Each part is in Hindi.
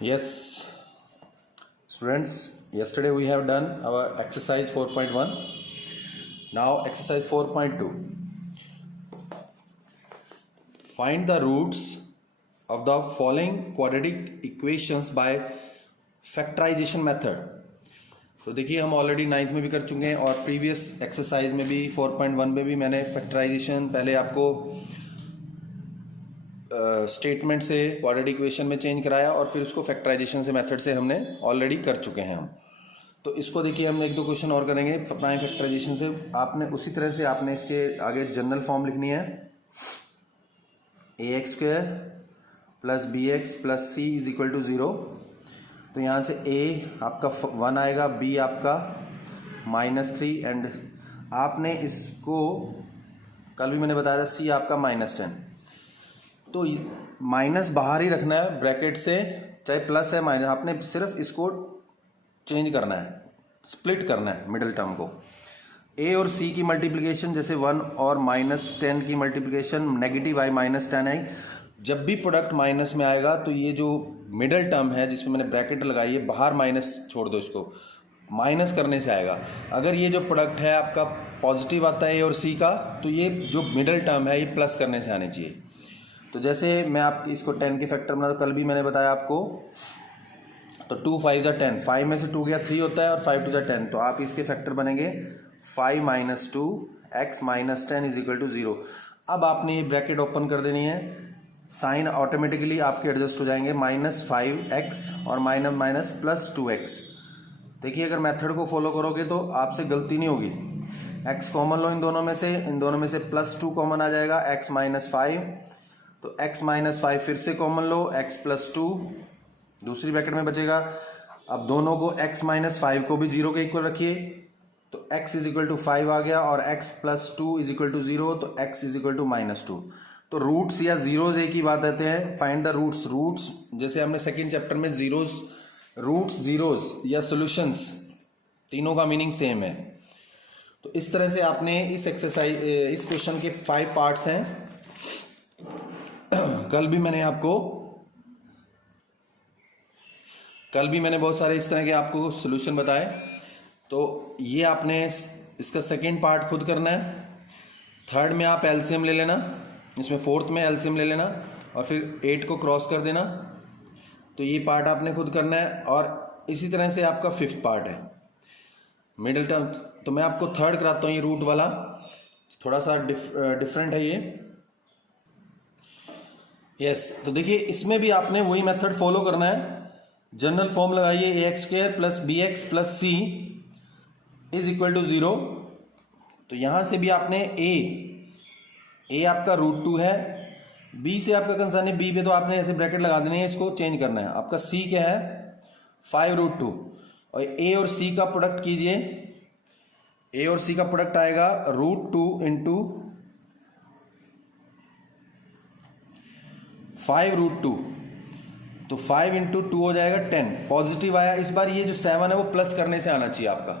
Yes, students, yesterday we have done our exercise 4.1. Now exercise 4.2. Find the roots of the following quadratic equations by factorization method. तो देखिए हम ऑलरेडी 9th में भी कर चुके हैं और प्रीवियस एक्सरसाइज में भी 4.1 में भी मैंने फैक्टराइजेशन पहले आपको स्टेटमेंट से क्वाड्रेटिक इक्वेशन में चेंज कराया और फिर उसको फैक्टराइजेशन से मेथड से हमने ऑलरेडी कर चुके हैं हम। तो इसको देखिए हम एक दो क्वेश्चन और करेंगे प्राइम फैक्टराइजेशन से। आपने उसी तरह से आपने इसके आगे जनरल फॉर्म लिखनी है ax square plus B x plus C is equal to 0। तो यहाँ से a आपका 1 आएगा, b आपका -3 एंड आपने इसको कल भी मैंने बताया था c आपका -10। तो माइनस बाहर ही रखना है ब्रैकेट से, चाहे प्लस है माइनस, आपने सिर्फ इसको चेंज करना है, स्प्लिट करना है मिडिल टर्म को। a और c की मल्टीप्लिकेशन जैसे 1 और -10 की मल्टीप्लिकेशन नेगेटिव आई -10 आई। जब भी प्रोडक्ट माइनस में आएगा तो ये जो मिडिल टर्म है जिसमें मैंने ब्रैकेट लगाई है बाहर माइनस छोड़ दो, इसको माइनस करने से आएगा। अगर ये जो प्रोडक्ट है आपका पॉजिटिव आता है a और c का, तो ये जो मिडिल टर्म है ये प्लस करने से आने चाहिए। तो जैसे मैं आप इसको 10 के फैक्टर बना, तो कल भी मैंने बताया आपको, तो 2 5 जा 10, 5 में से 2 गया 3 होता है और 5 2 जा 10। तो आप इसके फैक्टर बनेंगे 5 - 2 x - 10 इज इक्वल टू 0। अब आपने ये ब्रैकेट ओपन कर देनी है, साइन ऑटोमेटिकली आपके एडजस्ट हो जाएंगे, -5x और माइनस प्लस 2x। देखिए अगर मेथड को फॉलो करोगे तो आपसे गलती नहीं होगी। x कॉमन लो इन दोनों में से +2 कॉमन आ जाएगा, x - 5। तो x - 5 फिर से कॉमन लो, x + 2 दूसरी ब्रैकेट में बचेगा। अब दोनों को x - 5 को भी 0 के इक्वल रखिए, तो x = 5 आ गया और x + 2 = 0, तो x = -2। तो रूट्स या जीरोज एक ही बात आते हैं। फाइंड द रूट्स जैसे हमने सेकेंड चैप्टर में रूट्स जीरोज या सॉल्यूशंस, तीनों का मीनिंग सेम है। तो इस तरह से आपने इस एक्सरसाइज इस क्वेश्चन के 5 पार्ट्स हैं। कल भी मैंने बहुत सारे इस तरह के आपको सॉल्यूशन बताए। तो ये आपने इसका सेकेंड पार्ट खुद करना है। थर्ड में आप एलसीएम ले लेना, इसमें फोर्थ में एलसीएम ले लेना और फिर 8 को क्रॉस कर देना। तो ये पार्ट आपने खुद करना है और इसी तरह से आपका 5th पार्ट है मिडिल टर्म। तो मैं आपको थर्ड कराता हूँ, ये रूट वाला थोड़ा सा डिफरेंट है ये। यस, तो देखिए इसमें भी आपने वही मेथड फॉलो करना है। जनरल फॉर्म लगाइए, ax square plus B x plus C is equal to 0। तो यहां से भी आपने a आपका √2 है, b से आपका कंसर्न है, b पे तो आपने ऐसे ब्रैकेट लगा देनी है, इसको चेंज करना है। आपका c क्या है 5√2 और a और c का प्रोडक्ट कीजिए, a और c का प्रोडक्ट आएगा √2 इंटू 5√2। तो 5 × 2 हो जाएगा 10। पॉजिटिव आया, इस बार ये जो 7 है वो प्लस करने से आना चाहिए आपका।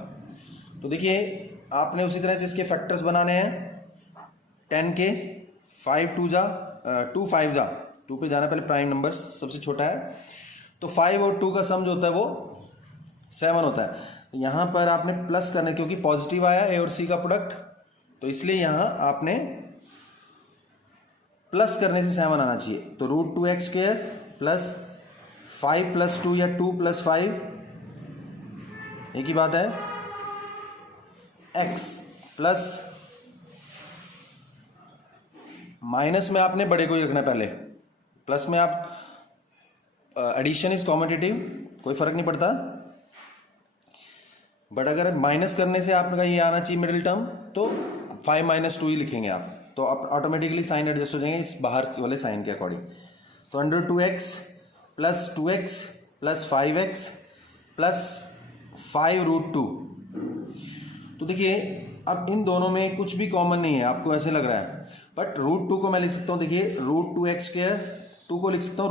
तो देखिए आपने उसी तरह से इसके फैक्टर्स बनाने हैं 10 के। 5 2 जा 2 5 जा 2 पे जाना, पहले प्राइम नंबर सबसे छोटा है। तो 5 और 2 का सम जो होता है वो 7 होता है। यहाँ पर आपने प्लस करना, क्योंकि पॉजिटिव आया a और c का प्रोडक्ट, तो इसलिए यहाँ आपने प्लस करने से 7 आना चाहिए। तो √2x स्क्वायर प्लस 5 + 2 या 2 + 5 एक ही बात है, x प्लस माइनस में आपने बड़े को ही रखना है पहले, प्लस में आप एडिशन इज कॉम्पिटिटिव, कोई फर्क नहीं पड़ता। बट अगर माइनस करने से आपका ये आना चाहिए मिडिल टर्म, तो 5 - 2 ही लिखेंगे आप, तो आप ऑटोमेटिकली साइन एडजस्ट हो जाएंगे इस बाहर वाले साइन के अकॉर्डिंग। तो √2x plus 2x plus 5x plus 5√2। तो देखिए अब इन दोनों में कुछ भी कॉमन नहीं है, आपको ऐसे लग रहा है, बट √2 को मैं लिख सकता हूँ, देखिए √2x स्क्वायर, 2 को लिख सकता हूँ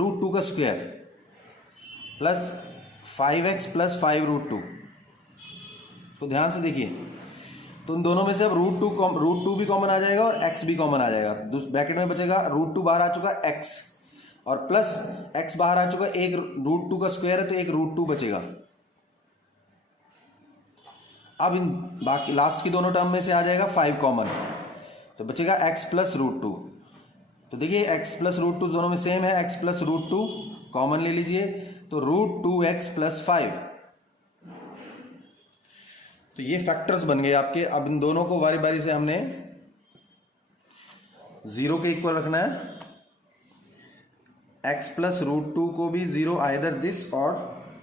√2 का स्क्वायर प्लस 5x प्लस 5√2। तो ध्यान से देखिए, तो इन दोनों में से अब √2 भी कॉमन आ जाएगा और x भी कॉमन आ जाएगा। ब्रैकेट में बचेगा √2 बाहर आ चुका x, और प्लस x बाहर आ चुका है, एक √2 का स्क्वायर है तो एक √2 बचेगा। अब इन बाकी लास्ट की दोनों टर्म में से आ जाएगा 5 कॉमन, तो बचेगा x प्लस √2। तो देखिए x प्लस √2 दोनों में सेम है, x प्लस √2 कॉमन ले लीजिए तो √2x प्लस 5। तो ये फैक्टर्स बन गए आपके। अब इन दोनों को बारी बारी से हमने 0 के इक्वल रखना है। x प्लस √2 को भी 0 आइदर दिस और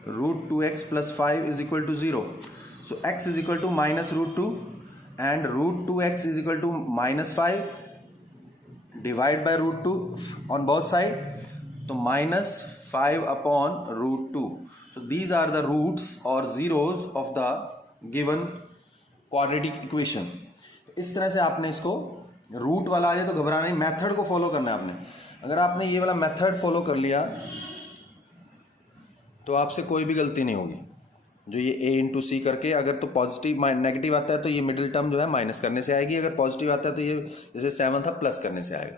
√2x plus 5 is equal to 0। So x is equal to minus √2 and √2x is equal to minus 5 divide by √2 on both side, तो minus 5 upon √2। So these are the roots और zeros of the given quadratic equation. इस तरह से आपने इसको रूट वाला आ जाए तो घबराना नहीं, मेथड को फॉलो करना है आपने। अगर आपने ये वाला मेथड फॉलो कर लिया तो आपसे कोई भी गलती नहीं होगी। जो ये a इंटू सी करके, अगर तो पॉजिटिव नेगेटिव आता है तो ये मिडिल टर्म जो है माइनस करने से आएगी, अगर पॉजिटिव आता है तो ये जैसे 7 था प्लस करने से आएगा।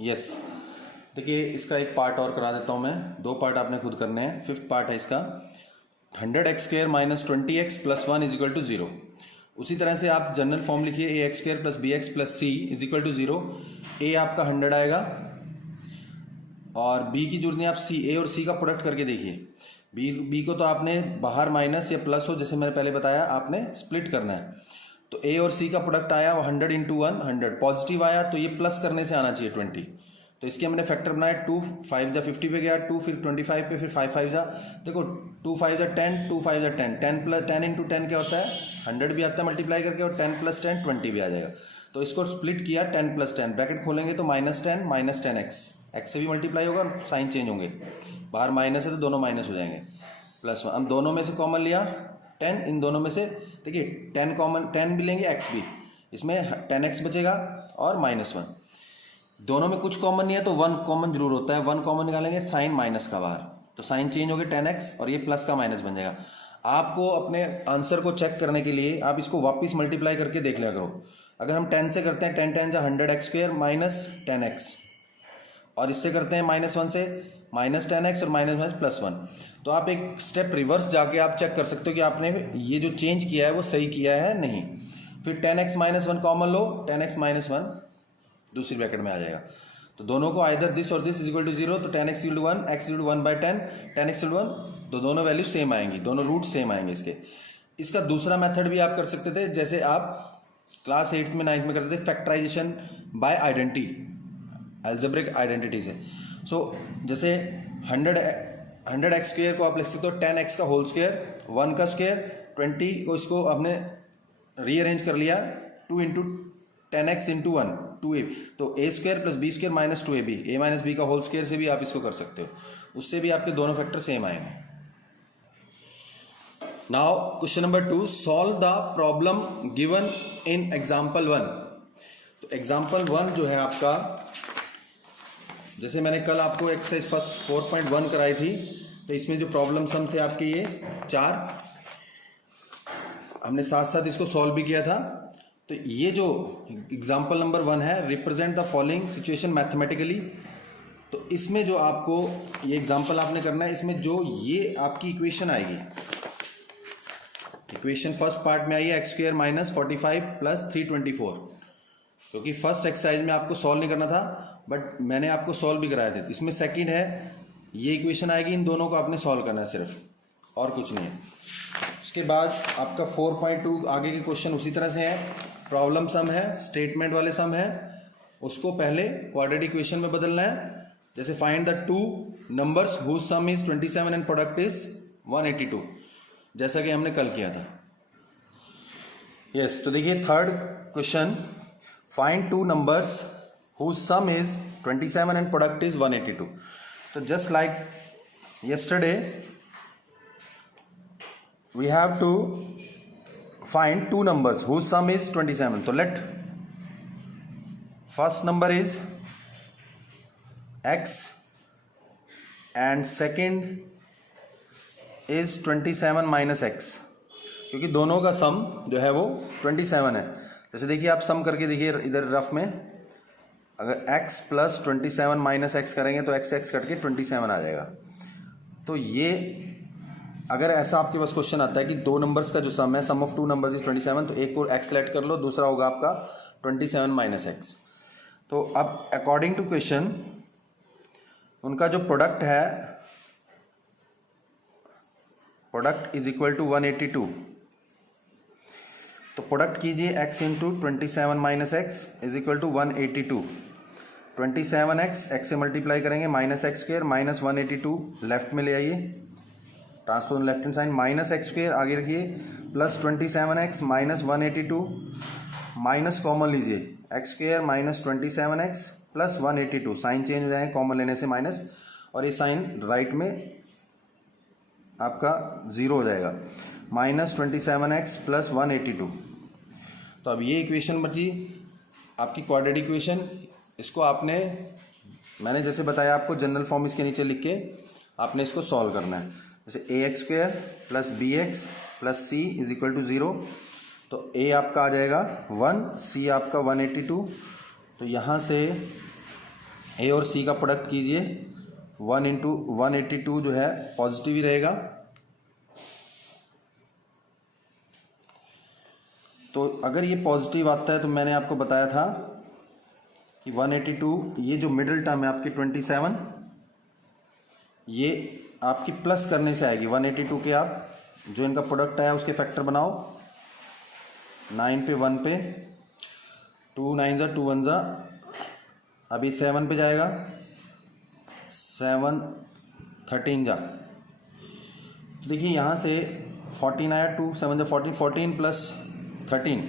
यस, देखिए इसका एक पार्ट और करा देता हूँ मैं, 2 पार्ट आपने खुद करने हैं। 5th पार्ट है इसका, 100x² minus 20x plus 1 is equal to 0। उसी तरह से आप जनरल फॉर्म लिखिए ax² plus bx plus c is equal to 0। a आपका 100 आएगा और b की जरूरत नहीं, आप a और c का प्रोडक्ट करके देखिए। b को तो आपने बाहर माइनस या प्लस हो, जैसे मैंने पहले बताया, आपने स्प्लिट करना है। तो a और c का प्रोडक्ट आया वो 100 इंटू 1 100, पॉजिटिव आया तो ये प्लस करने से आना चाहिए 20। तो इसके हमने फैक्टर बनाया, 2 5 जा 50 पे गया, 2 फिर 25 पे, फिर 5 5 जा, देखो 2 5 जा 10, 2 5 जा 10, 10 प्लस 10 इंटू 10 क्या होता है 100 भी आता है मल्टीप्लाई करके, और 10 प्लस 10 20 भी आ जाएगा। तो इसको स्प्लिट किया 10 प्लस 10, ब्रैकेट खोलेंगे तो -10 माइनस 10x, x से भी मल्टीप्लाई होगा और साइन चेंज होंगे, बाहर माइनस है तो दोनों माइनस हो जाएंगे, प्लस 1। हम दोनों में से कॉमन लिया 10, इन दोनों में से देखिए 10 कॉमन, 10 भी लेंगे, x भी, इसमें 10x बचेगा और -1। दोनों में कुछ कॉमन नहीं है तो 1 कॉमन जरूर होता है, 1 कॉमन निकालेंगे, साइन माइनस का बाहर, तो साइन चेंज हो गया 10x और ये प्लस का माइनस बन जाएगा। आपको अपने आंसर को चेक करने के लिए आप इसको वापस मल्टीप्लाई करके देख लिया करो। अगर हम 10 से करते हैं 10 10 जा 100x² माइनस 10x, और इससे करते हैं -1 से माइनस 10x और माइनस प्लस 1, तो आप एक स्टेप रिवर्स जाके आप चेक कर सकते हो कि आपने ये जो चेंज किया है वो सही किया है नहीं। फिर 10x माइनस 1 कॉमन लो, 10x माइनस 1 दूसरी ब्रैकेट में आ जाएगा। तो दोनों को आइदर दिस और दिस इज इक्वल टू 0, तो 10x equal to 1, x equal to 1/10, 10x equal to 1, तो दोनों वैल्यू सेम आएंगी, दोनों रूट सेम आएंगे इसके। इसका दूसरा मेथड भी आप कर सकते थे, जैसे आप क्लास 8th में 9th में करते थे, factorisation by identity, algebraic identity से। सो जैसे 100x² को आप लिख सकते हो 10x का होल स्क्वायर, 1 का स्क्वायर, 20 को इसको आपने रीअरेंज कर लिया 2 इंटू 10x इंटू 1 2a, तो a² plus b² minus 2ab, a minus b का होल स्क्वायर से भी आप इसको कर सकते हो, उससे भी आपके दोनों फैक्टर सेम आएंगे। Now question number 2, solve the problem given in example 1। तो एग्जाम्पल 1 जो है आपका, जैसे मैंने कल आपको एक्सरसाइज फर्स्ट 4.1 कराई थी, तो इसमें जो प्रॉब्लम सम थे आपके ये 4, हमने साथ साथ इसको सॉल्व भी किया था। तो ये जो एग्जाम्पल नंबर 1 है, represent the following situation mathematically, तो इसमें जो आपको ये एग्जाम्पल आपने करना है, इसमें जो ये आपकी इक्वेशन आएगी, इक्वेशन फर्स्ट पार्ट में आई है x² माइनस 45 प्लस 324, क्योंकि फर्स्ट एक्सरसाइज में आपको सॉल्व नहीं करना था बट मैंने आपको सॉल्व भी कराया था। इसमें सेकंड है, ये इक्वेशन आएगी, इन दोनों को आपने सॉल्व करना है सिर्फ, और कुछ नहीं है। उसके बाद आपका 4.2 आगे के क्वेश्चन उसी तरह से है, प्रॉब्लम सम है, स्टेटमेंट वाले सम है, उसको पहले क्वाड्रेटिक इक्वेशन में बदलना है। जैसे find the 2 numbers whose sum is 27 and product is 182, जैसा कि हमने कल किया था। यस, तो देखिए third question, find 2 numbers whose sum is 27 and product is 182। तो just like yesterday we have to find 2 numbers whose sum is 27. So let first number is x and second is 27 minus x, क्योंकि दोनों का सम जो है वो 27 है। जैसे देखिए आप सम करके देखिए इधर रफ में, अगर x प्लस 27 माइनस एक्स करेंगे तो x कट के 27 आ जाएगा। तो ये अगर ऐसा आपके पास क्वेश्चन आता है कि दो नंबर्स का जो सम है, sum of two numbers is 27, तो एक को x लेट कर लो, दूसरा होगा आपका 27 माइनस एक्स। तो अब अकॉर्डिंग टू क्वेश्चन उनका जो प्रोडक्ट है, प्रोडक्ट इज इक्वल टू 182। तो प्रोडक्ट कीजिए x into 27 minus x is equal to 182। 27x x से मल्टीप्लाई करेंगे, minus x square minus 182 left में ले आइए, transpose left hand side, minus x square आगे रखिए, plus 27x minus 182, minus common लीजिए, x square minus 27x plus 182, sign change हो जाएंगे कॉमन लेने से माइनस, और ये साइन राइट में आपका जीरो हो जाएगा, माइनस 27x प्लस 182। तो अब ये इक्वेशन बची आपकी क्वाड्रेटिक इक्वेशन। इसको आपने, मैंने जैसे बताया आपको, जनरल फॉर्म इसके नीचे लिख के आपने इसको सॉल्व करना है। जैसे a x square plus B x plus C is equal to 0। तो ए आपका आ जाएगा 1, सी आपका 182। तो यहाँ से ए और सी का प्रोडक्ट कीजिए, 1 इंटू 182 जो है पॉजिटिव ही रहेगा। तो अगर ये पॉजिटिव आता है तो मैंने आपको बताया था कि 182, ये जो मिडिल टर्म है आपकी 27, ये आपकी प्लस करने से आएगी 182 के। आप जो इनका प्रोडक्ट आया उसके फैक्टर बनाओ, 9 पे 1 पे, 2 9 जा 2 1 जा, अभी 7 पे जाएगा, 7 13 जा। तो देखिए यहाँ से 14 आया, 2 7 जा 14, 14 प्लस 13,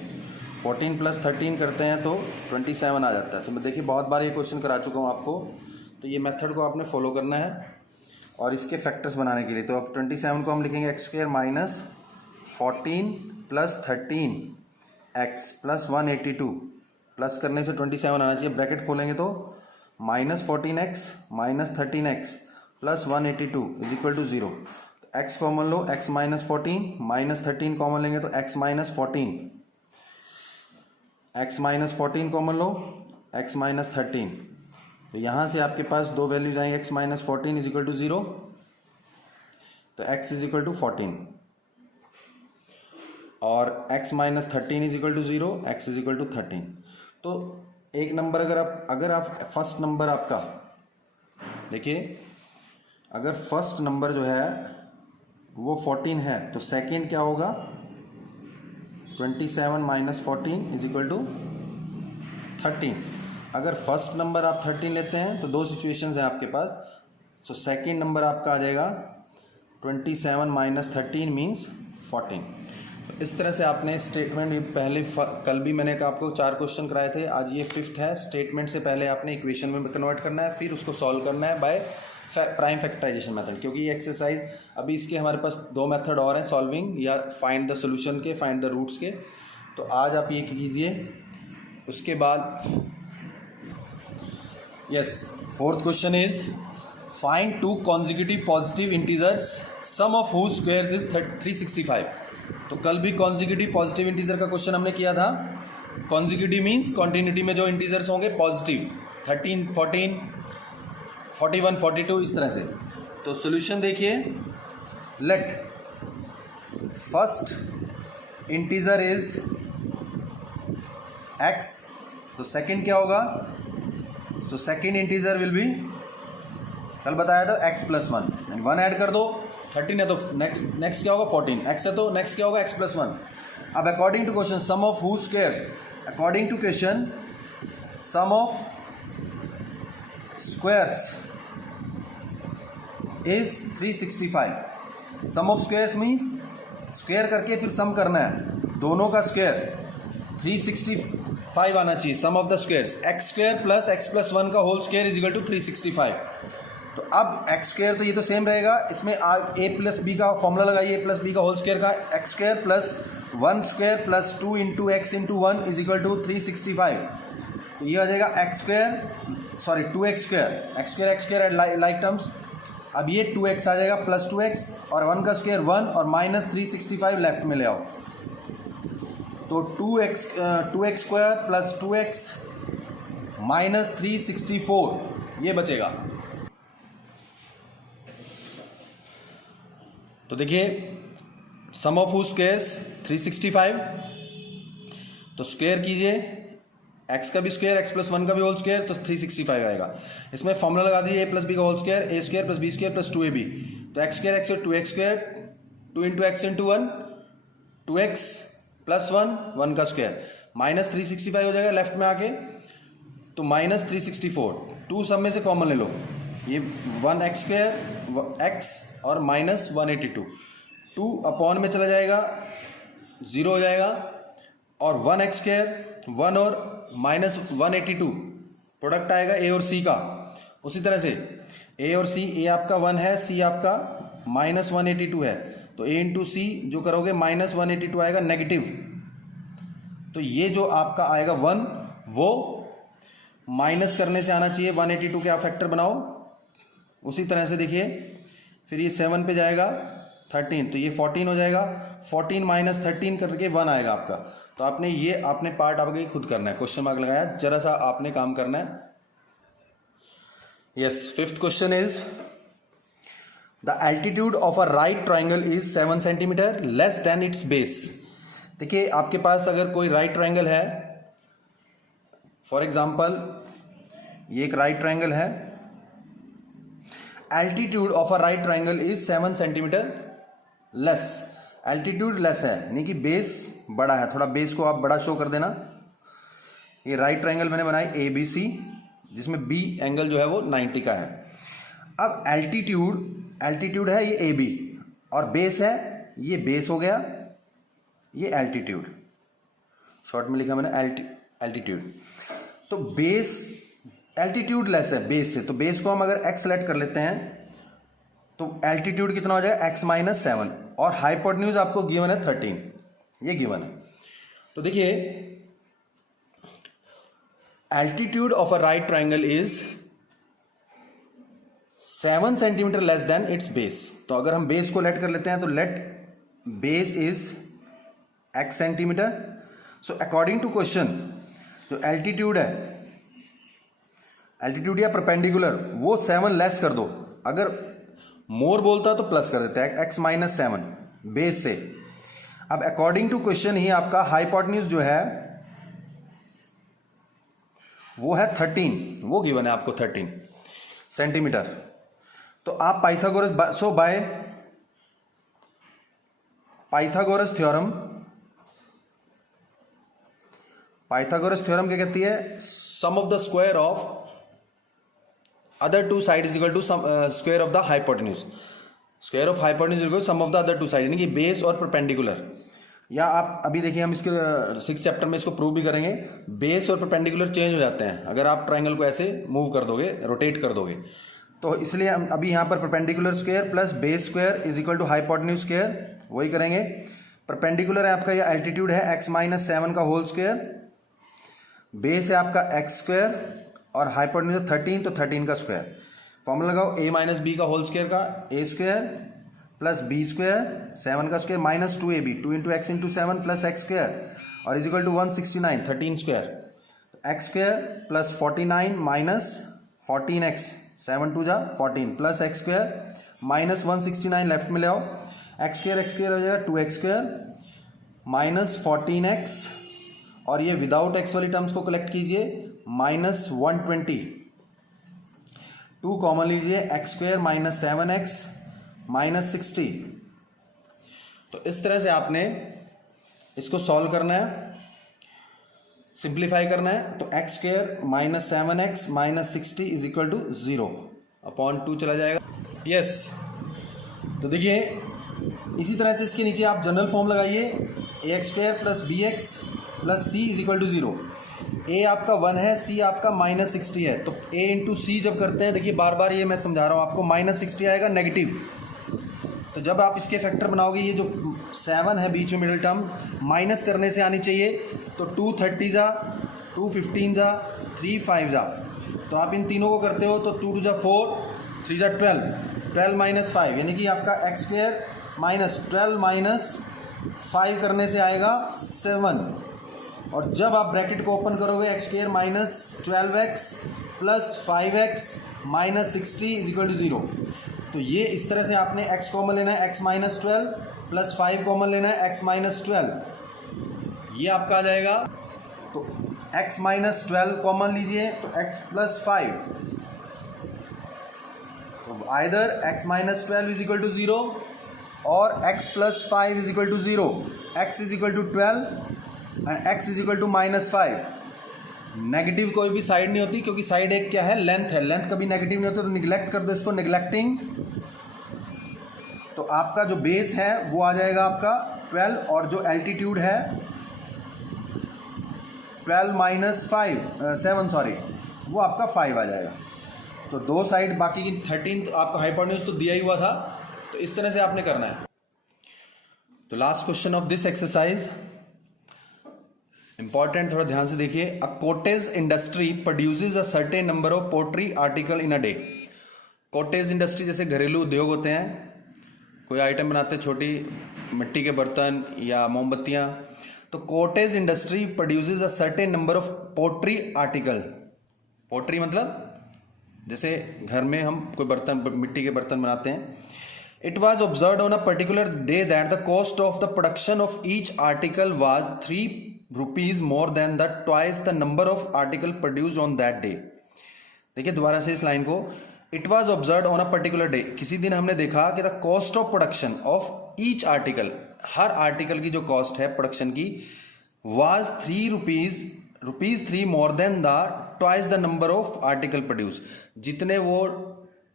14 प्लस 13 करते हैं तो 27 आ जाता है। तो मैं देखिए बहुत बार ये क्वेश्चन करा चुका हूँ आपको, तो ये मेथड को आपने फॉलो करना है और इसके फैक्टर्स बनाने के लिए। तो अब 27 को हम लिखेंगे x square minus 14 plus 13 x plus 182, plus करने से 27 आना चाहिए, ब्रैकेट खोलेंगे तो minus 14x minus 13x plus 182 is equal to 0। X common लो, x माइनस 14 माइनस 13 कॉमन लेंगे तो x minus 14, x minus 14 common लो, x माइनस 13। तो यहाँ से आपके पास दो वैल्यूज आएंगे, x minus 14 is equal to 0, तो x इज इक्वल टू 14, और x minus 13 is equal to 0, x is equal to 13। तो एक नंबर अगर आप फर्स्ट नंबर आपका देखिए, अगर फर्स्ट नंबर जो है वो 14 है तो सेकंड क्या होगा, 27 माइनस 14 इज इक्वल टू 13। अगर फर्स्ट नंबर आप 13 लेते हैं तो दो सिचुएशंस हैं आपके पास। सो सेकंड नंबर आपका आ जाएगा 27 माइनस 13 मीन्स 14। तो इस तरह से आपने स्टेटमेंट, पहले कल भी मैंने आपको 4 क्वेश्चन कराए थे, आज ये 5th है। स्टेटमेंट से पहले आपने इक्वेशन में कन्वर्ट करना है, फिर उसको सॉल्व करना है बाय प्राइम फैक्टराइजेशन मेथड। क्योंकि ये एक्सरसाइज, अभी इसके हमारे पास 2 मेथड और हैं, सॉल्विंग या फाइंड द सोल्यूशन के, फाइंड द रूट्स के। तो आज आप ये कीजिए। उसके बाद yes, 4th question is find 2 consecutive positive integers sum of whose squares is 365। तो कल भी कॉन्जिक्यूटिव पॉजिटिव इंटीजर का क्वेश्चन हमने किया था। कॉन्जिक्यूटिव मीन्स कॉन्टिन्यूटी में जो इंटीजर्स होंगे पॉजिटिव, 13 14 41 42 इस तरह से। तो सॉल्यूशन देखिए, let first integer is x, तो सेकंड क्या होगा, so second integer will be, कल बताया था x प्लस 1 ऐड कर दो, 13 है तो नेक्स्ट क्या होगा 14, x है तो नेक्स्ट क्या होगा x प्लस 1। अब according to question sum of whose squares, according to question sum of squares is 365। Sum of squares means square करके फिर सम करना है, दोनों का स्क्वायर 365 आना चाहिए। Sum of the squares x square plus x plus 1 का whole square is equal to 365। तो अब एक्स स्क्वायर तो ये तो सेम रहेगा, इसमें आप ए प्लस बी का फॉर्मूला लगाइए, ए प्लस बी का होल स्क्वायर का, X square plus 1 square plus 2 into x into 1 is equal to 365। तो ये आ जाएगा X square, sorry 2x square, x square at like terms. अब ये 2x आ जाएगा प्लस 2x और 1 का स्क्वायर 1 और माइनस 365 लेफ्ट में ले आओ। तो 2x स्क्वायर प्लस 2x -364 ये बचेगा। तो देखिए सम ऑफ हूज स्क्वायर्स 365, तो स्क्वायर कीजिए x का भी स्क्वायर, x प्लस 1 का भी होल स्क्वायर, तो 365 आएगा। इसमें फॉर्मूला लगा दीजिए a प्लस बी का whole square, a square plus B square plus 2ab, तो x square 2x square 2 into x into 1 2x plus 1 का स्क्वायर -365 हो जाएगा लेफ्ट में आके, तो -364 2 सब में से कॉमन ले लो, ये 1x स्क्वायर x और -182 2 अपॉन में चला जाएगा 0 हो जाएगा, और 1x स्क्वायर 1 और -182 प्रोडक्ट आएगा a और c का। उसी तरह से a और c, a आपका 1 है, c आपका -182 है, तो a इंटू सी जो करोगे -182 आएगा नेगेटिव, तो ये जो आपका आएगा 1 वो माइनस करने से आना चाहिए 182 के आप फैक्टर बनाओ। उसी तरह से देखिए फिर ये 7 पे जाएगा 13, तो ये 14 हो जाएगा, 14 माइनस 13 करके 1 आएगा आपका। तो आपने पार्ट आपके खुद करना है, क्वेश्चन मार्क लगाया, जरा सा आपने काम करना है। Yes, fifth question is the altitude of a right triangle is 7 centimetre less than it's base. देखिए आपके पास अगर कोई राइट ट्राइंगल है, फॉर एग्जाम्पल ये एक राइट ट्राइंगल है, altitude of a right triangle is 7 centimetre less, altitude less है यानी कि बेस बड़ा है, थोड़ा बेस को आप बड़ा शो कर देना। ये राइट ट्राइंगल मैंने बनाई ABC, जिसमें बी एंगल जो है वो 90 का है। अब एल्टीट्यूड है ये AB और बेस है, ये बेस हो गया, ये एल्टीट्यूड, शॉर्ट में लिखा मैंने एल्टीट्यूड। तो बेस एल्टीट्यूड लेस है बेस से, तो बेस को हम अगर x सेलेक्ट कर लेते हैं तो एल्टीट्यूड कितना हो जाएगा x माइनस 7, और हाइपोटेन्यूज आपको गिवन है 13, ये गिवन है। तो देखिए altitude of a right triangle is 7 centimetre less than it's base. तो अगर हम बेस को लेट कर लेते हैं तो let base is x centimetre. So according to question जो एल्टीट्यूड है, एल्टीट्यूड या परपेंडिकुलर, वो 7 लेस कर दो, अगर मोर बोलता तो प्लस कर देते हैं x माइनस 7 बेस से। अब अकॉर्डिंग टू क्वेश्चन ही आपका हाइपोटेन्यूज जो है वो है 13, वो गिवन है आपको 13 सेंटीमीटर। तो आप पाइथागोरस थ्योरम क्या कहती है, sum of the square of other two side is equal to square of the hypotenuse, square of hypotenuse equal sum of the other two side, यानी कि बेस और परपेंडिकुलर। या आप अभी देखिए हम इसके 6th चैप्टर में इसको प्रूव भी करेंगे, बेस और परपेंडिकुलर चेंज हो जाते हैं अगर आप ट्राइंगल को ऐसे मूव कर दोगे, रोटेट कर दोगे। तो इसलिए हम अभी यहाँ पर perpendicular square plus base square is equal to hypotenuse square, वही करेंगे। परपेंडिकुलर है आपका, यह एल्टीट्यूड है x माइनस 7 का होल स्क्वायर, बेस है आपका x स्क्वायर और हाइपोटेन्यूज 13, तो 13 का स्क्वायर। फॉर्मूला लगाओ a माइनस बी का होल स्क्वायर का a square plus B square 7 का square minus 2ab 2 into x into 7 plus x square और is equal to 169 13 square, x square plus 49 minus 14x 7 2 जा 14 plus x square minus 169 left में ले आओ, एक्स स्क्वायर हो जाएगा 2x स्क्वायर माइनस 14x, और ये विदाउट x वाली टर्म्स को कलेक्ट कीजिए माइनस 120, 2 कॉमन लीजिए, x square minus 7x minus 60। तो इस तरह से आपने इसको सॉल्व करना है, सिंप्लीफाई करना है। तो X square minus 7x minus 60 is equal to 0 upon 2 चला जाएगा। यस, तो देखिए इसी तरह से इसके नीचे आप जनरल फॉर्म लगाइए, a x square plus B x plus C is equal to 0। A आपका 1 है, सी आपका माइनस 60 है, तो ए इंटू सी जब करते हैं, देखिए बार बार ये मैं समझा रहा हूँ आपको, माइनस 60 आएगा नेगेटिव। तो जब आप इसके फैक्टर बनाओगे, ये जो 7 है बीच में मिडिल टर्म माइनस करने से आनी चाहिए, तो 2 30 जा 2 15 जा 3 5 जा, तो आप इन तीनों को करते हो तो 2 2 जा 4 3 जा 12 माइनस 5, यानी कि आपका एक्स स्क्वायर माइनस 12 माइनस 5 करने से आएगा 7। और जब आप ब्रैकेट को ओपन करोगे X square minus 12x plus 5x minus 60 is equal to 0। तो ये इस तरह से आपने x कॉमन लेना है, x माइनस 12 प्लस 5 कॉमन लेना है, x माइनस 12, ये आपका आ जाएगा। तो x माइनस 12 कॉमन लीजिए तो x प्लस 5, तो either x minus 12 is equal to 0 और x plus 5 is equal to 0, x is equal to 12 and x is equal to minus 5। Negative कोई भी साइड नहीं होती क्योंकि साइड एक क्या है, लेंथ है, लेंथ कभी नेगेटिव नहीं होती, तो निगलेक्ट कर दो इसको, निगलेक्टिंग। तो आपका जो बेस है वो आ जाएगा आपका 12 और जो एल्टीट्यूड है 12 माइनस 7 सॉरी, वो आपका 5 आ जाएगा। तो दो साइड बाकी की 13 आपका हाइपोटेन्यूज तो दिया ही हुआ था, तो इस तरह से आपने करना है। तो last question of this exercise important, थोड़ा ध्यान से देखिए। A cottage industry produces a certain number of pottery article in a day. Cottage industry जैसे घरेलू उद्योग होते हैं, कोई आइटम बनाते हैं, छोटी मिट्टी के बर्तन या मोमबत्तियां। तो cottage industry produces a certain number of pottery article. Pottery मतलब जैसे घर में हम कोई बर्तन, मिट्टी के बर्तन बनाते हैं। It was observe on a particular day that the cost of the production of each article was 3 rupees more than the twice the number of article produced on that day. देखिए दोबारा से इस लाइन को, it was observe on a particular day, किसी दिन हमने देखा कि the cost of production of each article, her article की जो कॉस्ट है प्रोडक्शन की, was 3 rupees 3 more than the twice the number of article produce. जितने वो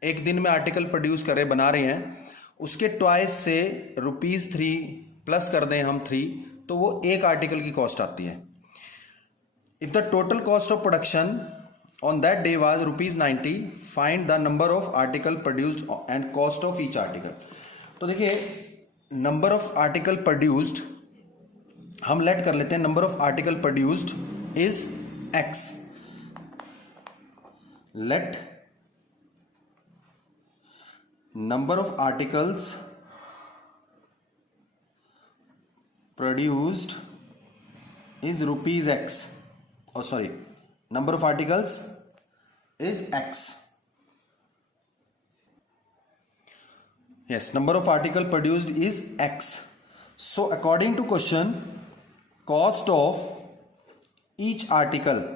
एक दिन में आर्टिकल प्रोड्यूस करे, बना रहे हैं, उसके ट्वाइस से ₹3 प्लस कर दें हम 3, तो वो एक आर्टिकल की कॉस्ट आती है। If the total cost of production on that day was ₹90, find the number of article produced and cost of each article. तो देखिए नंबर ऑफ आर्टिकल प्रोड्यूस्ड हम लेट कर लेते हैं, number of article produced is x। लेट number of articles produced is ₹x, oh sorry, number of articles is x. Yes, number of article produced is x. So according to question, cost of each article,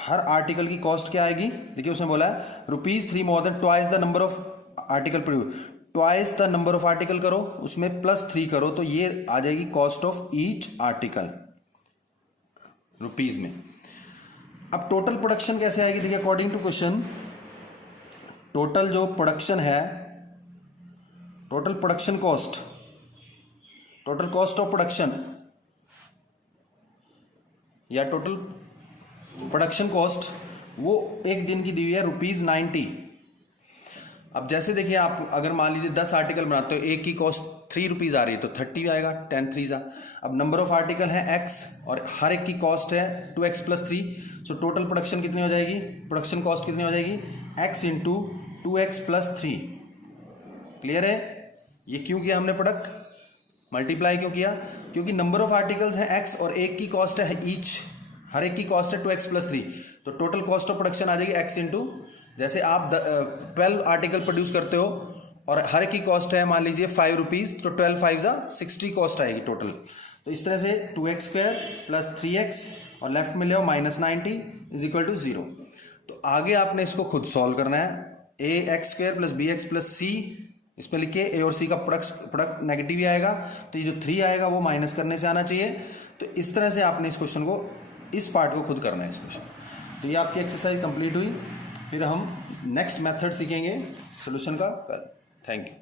her article की कॉस्ट क्या आएगी? देखिए उसने बोला है ₹3 more than twice the number of article produce, twice the number of article करो, उसमें प्लस 3 करो, तो ये आ जाएगी cost of each article rupees में। अब टोटल प्रोडक्शन कैसे आएगी? देखिए अकॉर्डिंग टू क्वेश्चन, टोटल जो प्रोडक्शन है, total production cost, total cost of production या टोटल प्रोडक्शन कॉस्ट, वो एक दिन की दी हुई है ₹90। अब जैसे देखिए आप अगर मान लीजिए 10 आर्टिकल बनाते हो, एक की कॉस्ट ₹3 आ रही है तो 30 आएगा, 10 3 जा। अब नंबर ऑफ आर्टिकल है x और हर एक की कॉस्ट है 2x plus 3, so total production कितनी हो जाएगी, प्रोडक्शन कॉस्ट कितनी हो जाएगी, x into 2x plus 3। Clear है? ये क्यों किया हमने प्रोडक्ट, मल्टीप्लाई क्यों किया? क्योंकि नंबर ऑफ आर्टिकल्स है x और एक की कॉस्ट है ईच, हर एक की कॉस्ट है 2x प्लस 3, तो टोटल कॉस्ट ऑफ प्रोडक्शन आ जाएगी x इंटू, जैसे आप 12 आर्टिकल प्रोड्यूस करते हो और हर एक की कॉस्ट है मान लीजिए ₹5, तो 12 5 जा 60 कॉस्ट आएगी टोटल। तो इस तरह से 2x² प्लस 3x और लेफ्ट में ले आओ -90 इज इक्वल टू 0। तो आगे आपने इसको खुद सॉल्व करना है। ax² plus bx plus c, इसमें लिखिए a और c का प्रोडक्ट नेगेटिव ही आएगा, तो ये जो 3 आएगा वो माइनस करने से आना चाहिए। तो इस तरह से आपने इस क्वेश्चन को, इस पार्ट को खुद करना है इस क्वेश्चन। तो ये आपकी एक्सरसाइज कंप्लीट हुई, फिर हम नेक्स्ट मेथड सीखेंगे सॉल्यूशन का कल। Thank you.